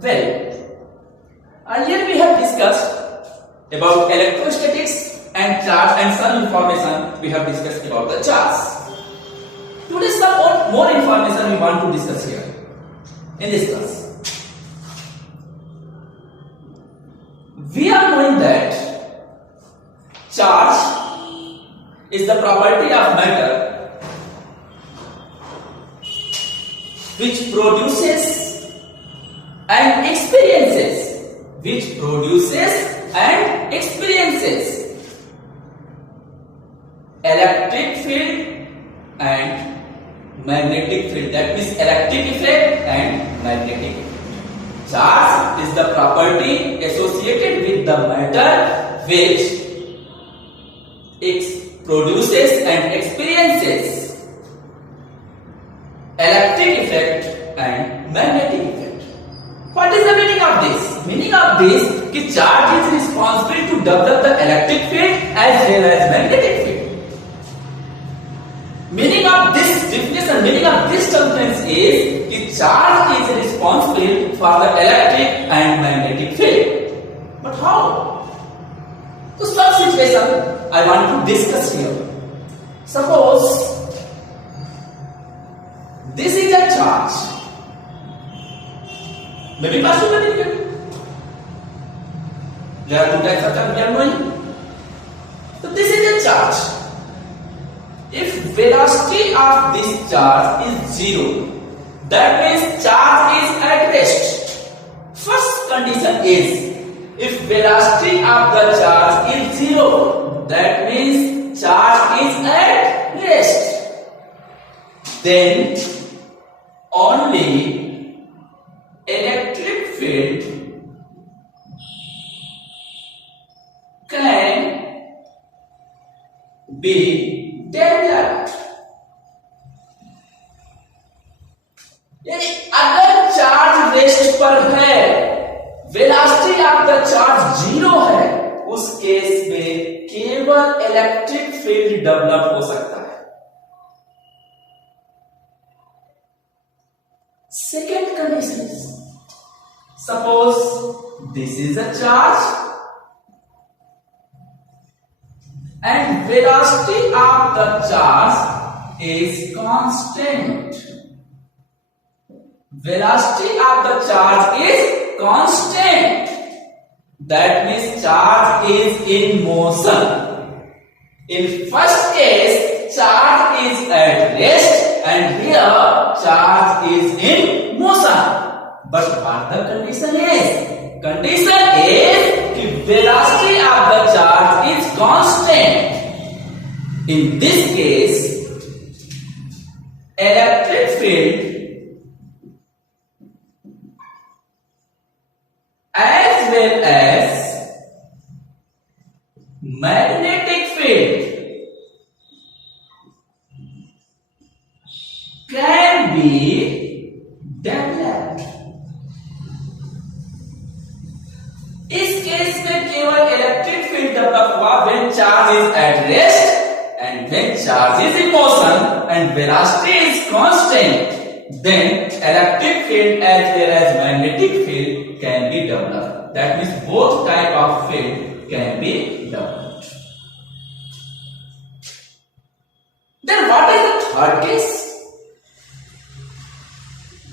Well, earlier we have discussed about electrostatics and charge and some information we have discussed about the charge. Today some more information we want to discuss here in this class. We are knowing that charge is the property of matter which produces and experiences electric field and magnetic field. That means electric effect and magnetic effect. Charge is the property associated with the matter which produces and experiences electric effect and magnetic effect. What is the meaning of this? Meaning of this is charge is responsible to develop the electric field as well as magnetic field. Meaning of this definition, meaning of this sentence is that charge is responsible for the electric and magnetic field. But how? So some situation I want to discuss here. Suppose this is a charge. Maybe possible. There are two types of charge we are knowing. So this is a charge. If velocity of this charge is 0, that means charge is at rest. First condition is, if velocity of the charge is 0, that means charge is at rest. Then only electric field can be developed. यानी अगर charge rest पर है, velocity of the charge 0 है, उस case में केवल electric field develop हो सकता है. Second condition, suppose this is a charge and velocity of the charge is constant. Velocity of the charge is constant. That means charge is in motion. In first case, charge is at rest, and here charge is in motion. But what the condition is? Condition is that velocity of the charge is constant. In this case, electric field as well as magnetic field can be developed. इस case में केवल electric field develop हुआ when charge is at rest and when charge is in motion and velocity is constant. Then electric field as well as magnetic field can be developed. That means both type of field can be developed. Then what is the third case?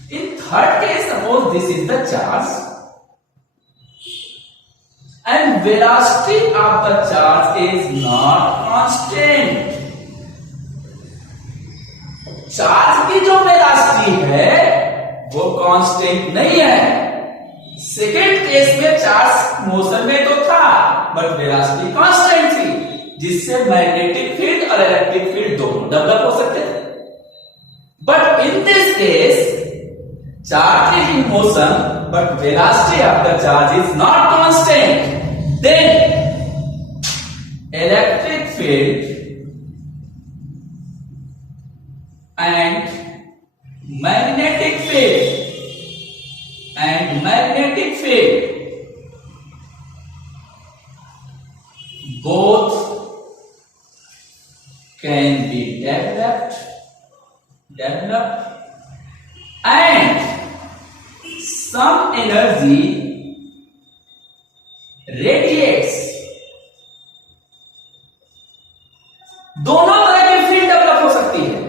In third case, suppose this is the charge and velocity of the charge is not constant. Charge की जो velocity है वो constant नहीं है. Second case में charge motion में तो था बट वेलोसिटी कांस्टेंट थी, जिससे मैग्नेटिक फील्ड और इलेक्ट्रिक फील्ड दोनों डेवलप हो सकते थे. But in this case charge is in motion but velocity of the charge is not constant. Then electric field and magnetic field both can be developed and some energy radiates. दोनों तरह की field develop हो सकती है,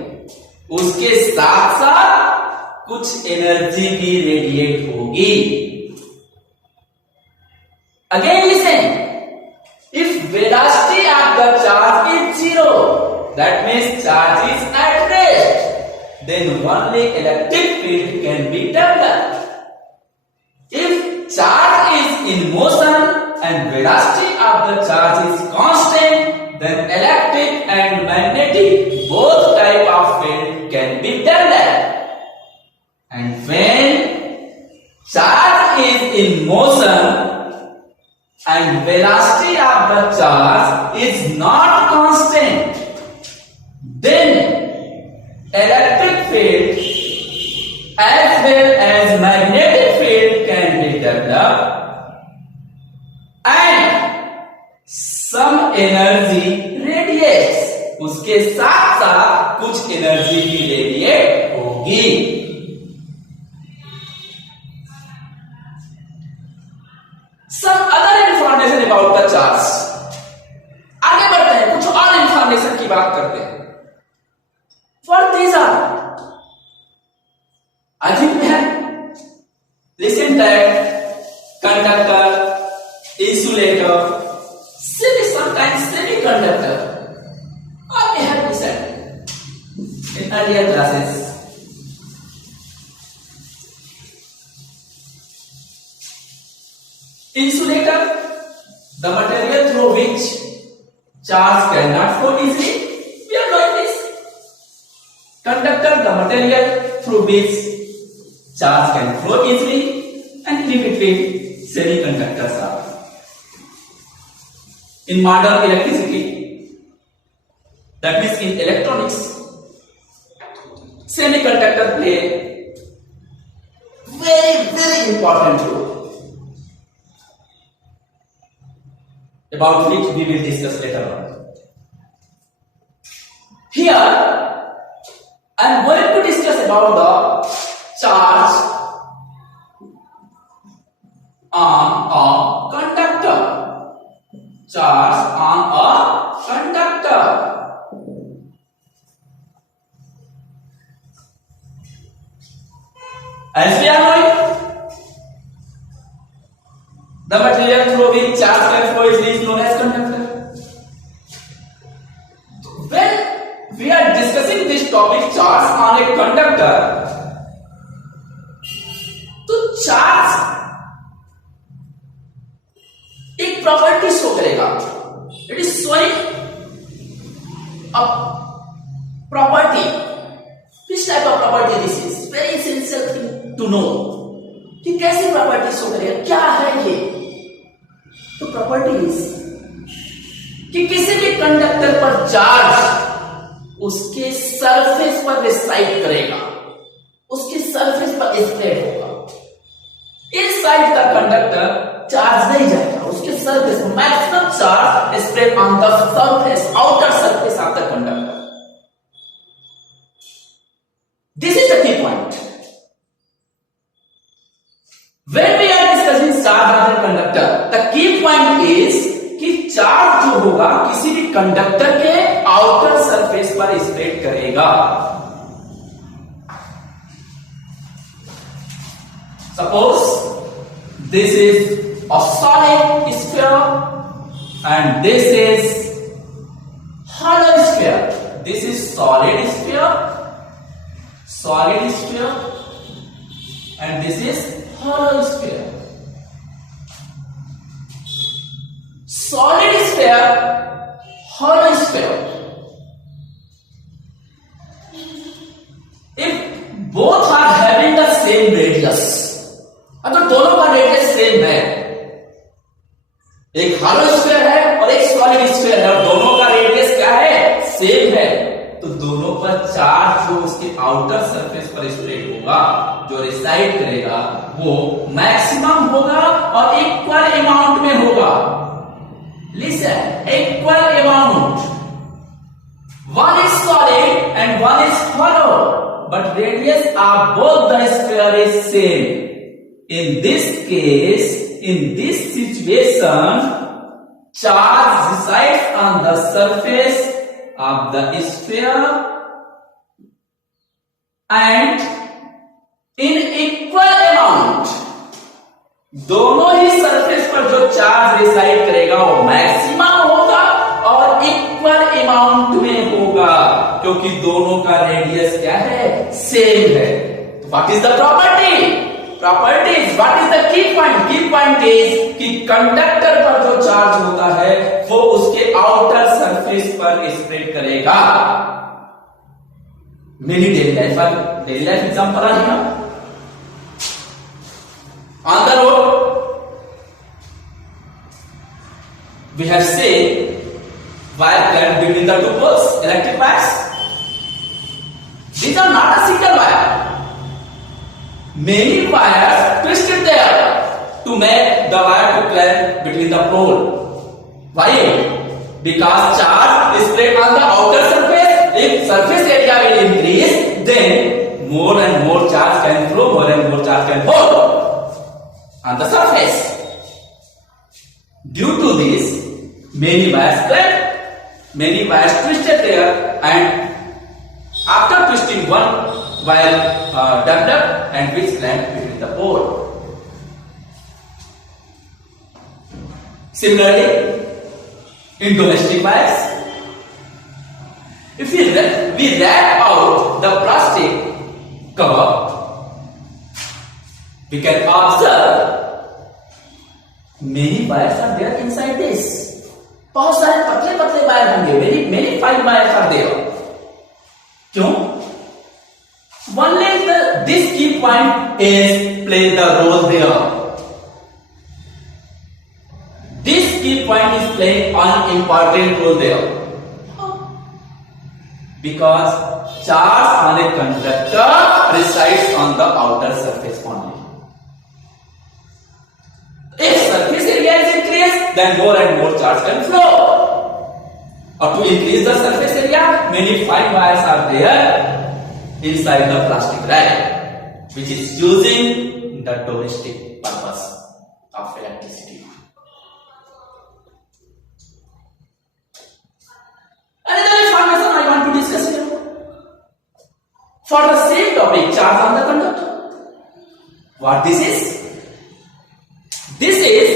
उसके साथ साथ कुछ एनर्जी भी रेडिएट होगी. Again listen, if velocity of the charge is zero, that means charge is at rest, then only electric field can be developed. If charge is in motion and velocity of the charge is constant, then electric and magnetic both type of field can be developed. And when charge is in motion and velocity of the charge is not constant, then electric field as well as magnetic field can be developed and some energy radiates. उसके साथ साथ कुछ energy भी radiate होगी. Some other information about the charge. आगे बढ़ते हैं, कुछ और इंफॉर्मेशन की बात करते हैं. What these are? I think we have listened that conductor, insulator, sometimes semiconductor, or we have listened in earlier classes. Insulator, the material through which charge cannot flow easily. We are knowing this. Conductor, the material through which charge can flow easily, and in between semiconductors are. In modern electricity, that means in electronics, semiconductor play very important role, about which we will discuss later on. Here I am going to discuss about the charge on a conductor. Charge on a conductor. As we are knowing, the material through which charge can flow is known as conductor. When we are discussing this topic, charge on a conductor, तो charge एक property show करेगा. It is showing a property. किस type of property this is very essential thing to know कि कैसी property show करेगा, क्या है ये. तो प्रॉपर्टी इज कि किसी भी कंडक्टर पर चार्ज उसके सरफेस पर रिसाइड करेगा, उसके सरफेस पर स्प्रेड होगा. इस साइड का कंडक्टर चार्ज नहीं जाएगा, उसके surface maximum charge spread on the surface, outer surface of the conductor. This is the key point. When we are discussing charge on a conductor, the key point is कि charge जो होगा किसी भी conductor के outer surface पर spread करेगा. Suppose this is a solid sphere and this is hollow sphere. This is solid sphere, and this is hollow sphere. Solid sphere, hollow sphere. If both are having the same radius, अगर दोनों का radius same है, एक hollow sphere है और एक solid sphere है और दोनों का रेडियस क्या है, सेम है, तो दोनों पर चार्ज जो उसके आउटर सरफेस पर स्प्रेड होगा, जो रिसाइड करेगा, वो मैक्सिमम होगा और इक्वल अमाउंट में होगा. Listen, equal amount. One is solid and one is hollow, but radius of both the sphere is same. In this situation, charge resides on the surface of the sphere and in equal amount. दोनों ही surface पर जो charge reside करेगा वो maximum होगा और equal amount में होगा, क्योंकि दोनों का रेडियस क्या है, सेम है. What is the properties, what is the key point is कि कंडक्टर पर जो चार्ज होता है वो उसके आउटर सरफेस पर स्प्रेड करेगा. मेनी डेली लाइफ एग्जांपल आ रही है. On the road, we have seen wire current between the two poles, electric wires. These are not a single wire. Many wires twisted there to make the wire to clamp between the pole. Why? Because charge is spread on the outer surface. If surface area will increase, then more and more charge can flow, more and more charge can hold on the surface. Due to this, many wires cracked, many wires twisted there, and after twisting one wire developed and which clamped between the pole. Similarly, in domestic wires, if we wrap out the plastic cover, we can observe many wires are there inside this. बहुत सारे पतले पतले wire होंगे, many fine wires are there. क्यों? Only this key point is play the role there. This key point is playing an important role there. Because charge on a conductor resides on the outer surface only. If surface area is increased, then more and more charge can flow. Or to increase the surface area, many fine wires are there inside the plastic wrap, which is using the domestic purpose of electricity. Another information I want to discuss here. For the same topic, charge on the conductor. What this is? This is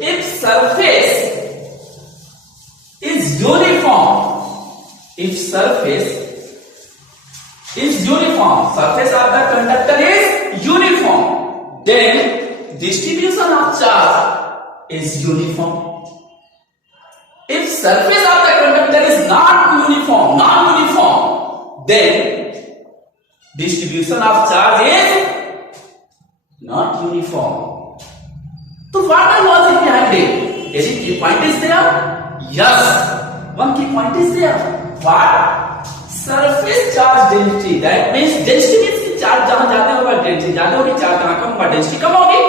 if surface is uniform. If surface is uniform, surface of the conductor is uniform, then distribution of charge is uniform. If surface of the conductor is not uniform, non-uniform, then distribution of charge is not uniform. So what the logic behind it? Any key point is there? Yes, one key point is there. What? Surface charge density. That means density means कि charge जहां ज्यादा होगा density ज्यादा होगी, charge जहां कम होगा density कम होगी.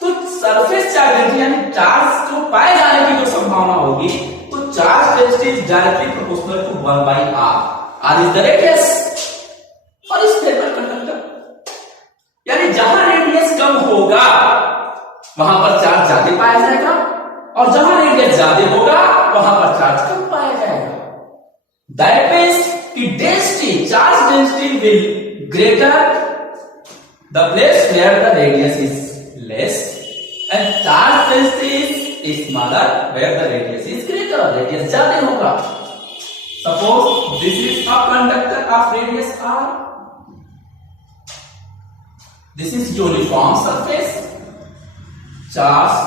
तो surface charge density यानी charge को पाए जाने की जो संभावना होगी, तो charge density is directly proportional to 1 by r. R is the radius और इस paper conductor. यानी जहां radius कम होगा वहां पर चार्ज ज्यादा पाया जाएगा और जहां रेडियस ज्यादा होगा वहां पर चार्ज कम पाया जाएगा. दैट मींस कि density, charge density will greater the place where the radius is less and charge density is smaller where the radius is greater. Radius ज्यादा होगा. Suppose this is a conductor of radius r. This is uniform surface. Charge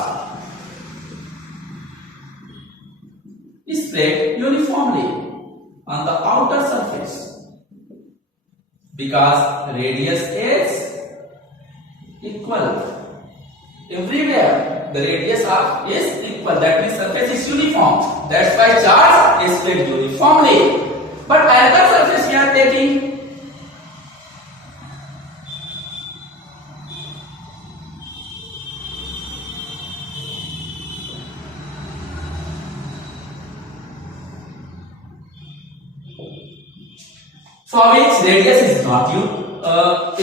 is spread uniformly on the outer surface because radius is equal everywhere. The radius is equal. That means surface is uniform. That's why charge is spread uniformly. But another surface we are taking. For which radius is not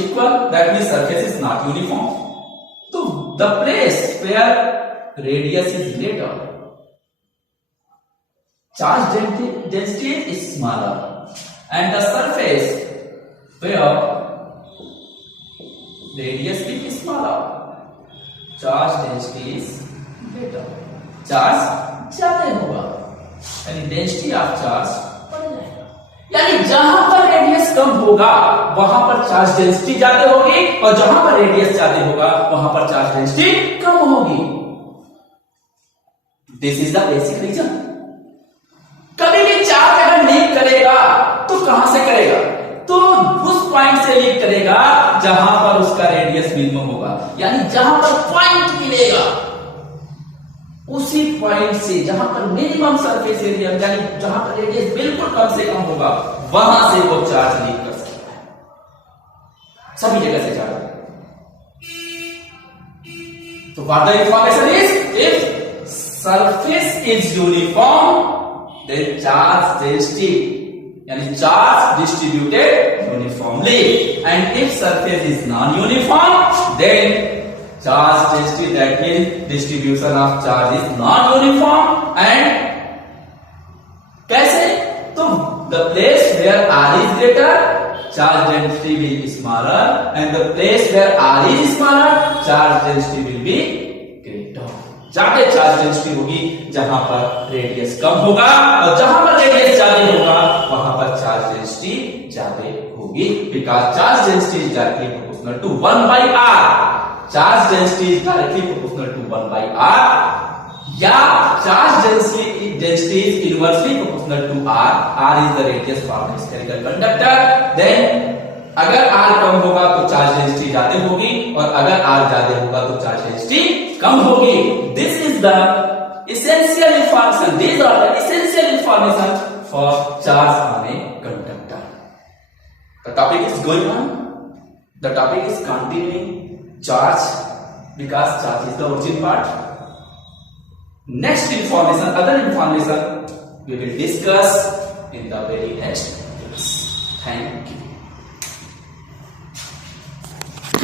equal, that means surface is not uniform. the place where radius is greater, charge density is smaller, and the surface where radius is smaller, charge density is greater. Charge ज्यादा होगा, यानी density of charge बढ़ जाएगा। यानी जहां पर radius कम होगा वहां पर चार्ज डेंसिटी ज्यादा होगी, और जहां पर रेडियस ज्यादा होगा वहां पर चार्ज डेंसिटी कम होगी। This is the basic reason. कभी भी चार्ज अगर लीक करेगा तो कहां से करेगा? तो उस पॉइंट से लीक करेगा जहां पर उसका रेडियस मिनिमम होगा, यानी जहां पर पॉइंट मिलेगा उसी पॉइंट से, जहां पर मिनिमम सरफेस एरिया यानी जहां पर रेडियस बिल्कुल कम से कम होगा वहां से वो चार्ज लीक कर सकता है, सभी जगह से चार्ज। तो what the information is, if surface is uniform then charge density यानी charge distributed uniformly, and if surface is non uniform then charge density, that means distribution of charge is non uniform, and कैसे? तो the place where R is greater, charge density will be smaller, and the place where R is smaller, charge density will be greater. ज्यादा charge density होगी जहां पर radius कम होगा, और जहां पर रेडियस ज्यादा होगा वहां पर चार्ज डेंसिटी ज्यादा होगी, because charge density is directly proportional to 1/r. Charge density is directly proportional to 1/r, या charge density is inversely proportional to r. R is the radius of the spherical conductor. Then अगर r कम होगा तो charge density ज्यादा होगी, और अगर r ज्यादा होगा तो चार्ज डेंसिटी कम होगी। This is the essential information. These are the essential information for charge on a conductor. The topic is going on. The topic is continuing. Charge, because charge is the origin part. Next information, other information we will discuss in the very next class. Thank you.